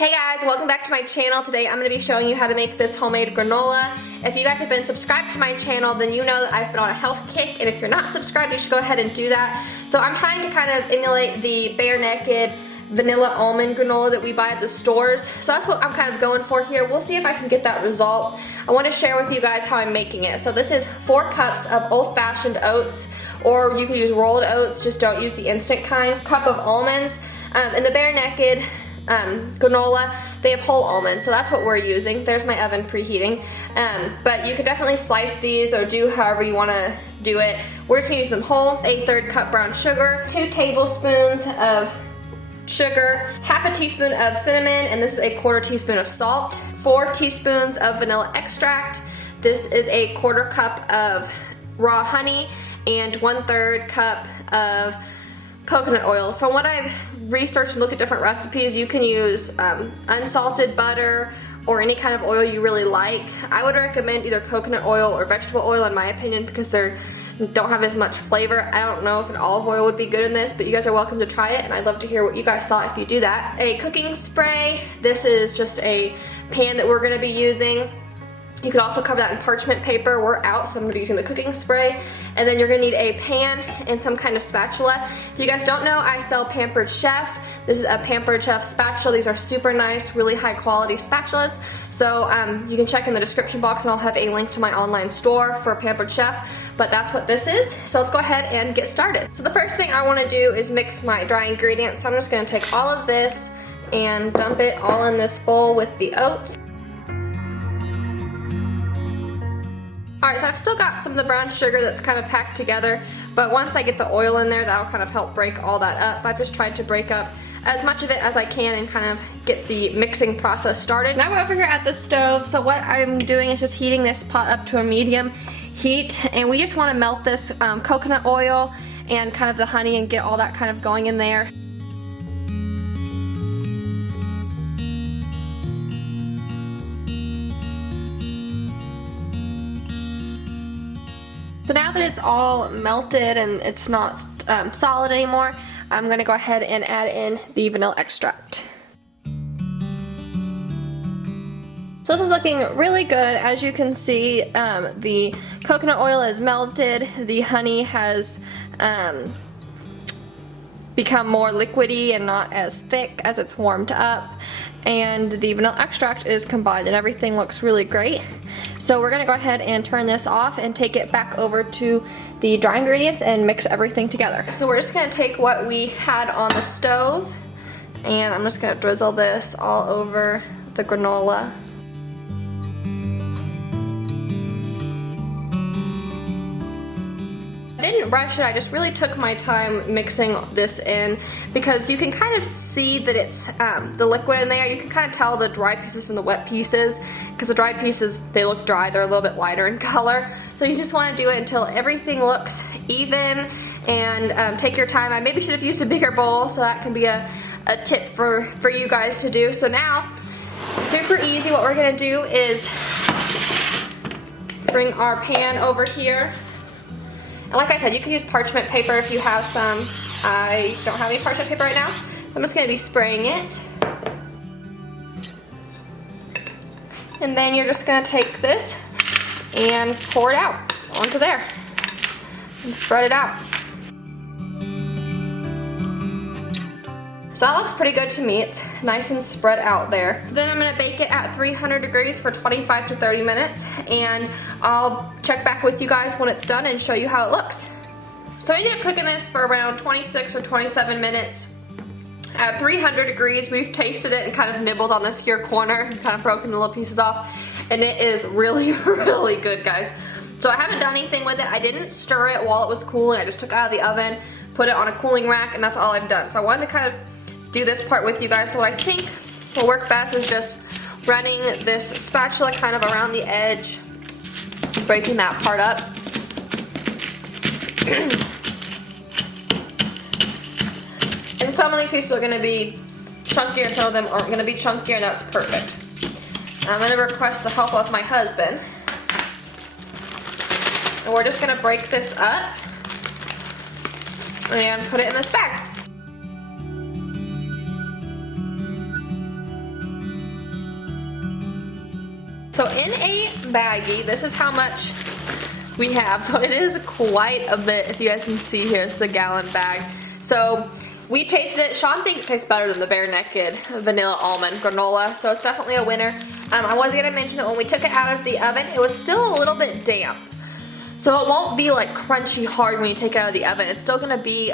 Hey guys, welcome back to my channel. Today I'm going to be showing you how to make this homemade granola. If you guys have been subscribed to my channel, then you know that I've been on a health kick, and if you're not subscribed, you should go ahead and do that. So I'm trying to kind of emulate the Bare Naked vanilla almond granola that we buy at the stores. So that's what I'm kind of going for here. We'll see if I can get that result. I want to share with you guys how I'm making it. So this is 4 cups of old-fashioned oats, or you could use rolled oats, just don't use the instant kind. Cup of almonds, and the Bare Naked granola, they have whole almonds, so that's what we're using. There's my oven preheating, but you could definitely slice these or do however you want to do it. We're just going to use them whole. 1/3 cup brown sugar, 2 tablespoons of sugar, half a teaspoon of cinnamon, and this is a 1/4 teaspoon of salt, 4 teaspoons of vanilla extract. This is a 1/4 cup of raw honey, and 1/3 cup of coconut oil. From what I've researched and looked at different recipes, you can use unsalted butter or any kind of oil you really like. I would recommend either coconut oil or vegetable oil in my opinion, because they don't have as much flavor. I don't know if an olive oil would be good in this, but you guys are welcome to try it, and I'd love to hear what you guys thought if you do that. A cooking spray. This is just a pan that we're going to be using. You could also cover that in parchment paper. We're out, so I'm going to be using the cooking spray. And then you're going to need a pan and some kind of spatula. If you guys don't know, I sell Pampered Chef. This is a Pampered Chef spatula. These are super nice, really high quality spatulas. So you can check in the description box, and I'll have a link to my online store for Pampered Chef. But that's what this is. So let's go ahead and get started. So the first thing I want to do is mix my dry ingredients. So I'm just going to take all of this and dump it all in this bowl with the oats. Alright, so I've still got some of the brown sugar that's kind of packed together, but once I get the oil in there, that'll kind of help break all that up. I've just tried to break up as much of it as I can and kind of get the mixing process started. Now we're over here at the stove, so what I'm doing is just heating this pot up to a medium heat, and we just want to melt this coconut oil and kind of the honey and get all that kind of going in there. So now that it's all melted and it's not solid anymore, I'm going to go ahead and add in the vanilla extract. So this is looking really good. As you can see, the coconut oil is melted, the honey has become more liquidy and not as thick as it's warmed up, and the vanilla extract is combined, and everything looks really great. So we're going to go ahead and turn this off and take it back over to the dry ingredients and mix everything together. So we're just going to take what we had on the stove, and I'm just going to drizzle this all over the granola. I didn't rush it, I just really took my time mixing this in, because you can kind of see that it's the liquid in there. You can kind of tell the dry pieces from the wet pieces, because the dry pieces, they look dry, they're a little bit lighter in color. So you just want to do it until everything looks even, and take your time. I maybe should have used a bigger bowl, so that can be a tip for you guys to do. So now, super easy, what we're going to do is bring our pan over here. And like I said, you can use parchment paper if you have some. I don't have any parchment paper right now. So I'm just going to be spraying it. And then you're just going to take this and pour it out onto there. And spread it out. So that looks pretty good to me. It's nice and spread out there. Then I'm going to bake it at 300 degrees for 25 to 30 minutes, and I'll check back with you guys when it's done and show you how it looks. So I ended up cooking this for around 26 or 27 minutes at 300 degrees. We've tasted it and kind of nibbled on this here corner and kind of broken the little pieces off, and it is really, really good, guys. So I haven't done anything with it. I didn't stir it while it was cooling. I just took it out of the oven, put it on a cooling rack, and that's all I've done. So I wanted to kind of do this part with you guys. So what I think will work best is just running this spatula kind of around the edge, breaking that part up. And some of these pieces are going to be chunkier, and some of them aren't going to be chunkier, and that's perfect. I'm going to request the help of my husband. And we're just going to break this up and put it in this bag. So in a baggie, this is how much we have. So it is quite a bit. If you guys can see here, it's a gallon bag. So we tasted it. Sean thinks it tastes better than the Bare Naked Vanilla Almond Granola, so it's definitely a winner. I was gonna mention that when we took it out of the oven, it was still a little bit damp. So it won't be like crunchy hard when you take it out of the oven. It's still gonna be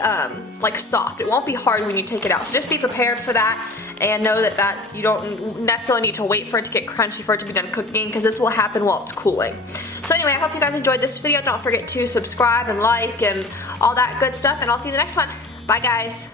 like soft. It won't be hard when you take it out. So just be prepared for that and know that you don't necessarily need to wait for it to get crunchy for it to be done cooking, because this will happen while it's cooling. So anyway, I hope you guys enjoyed this video. Don't forget to subscribe and like and all that good stuff, and I'll see you in the next one. Bye guys.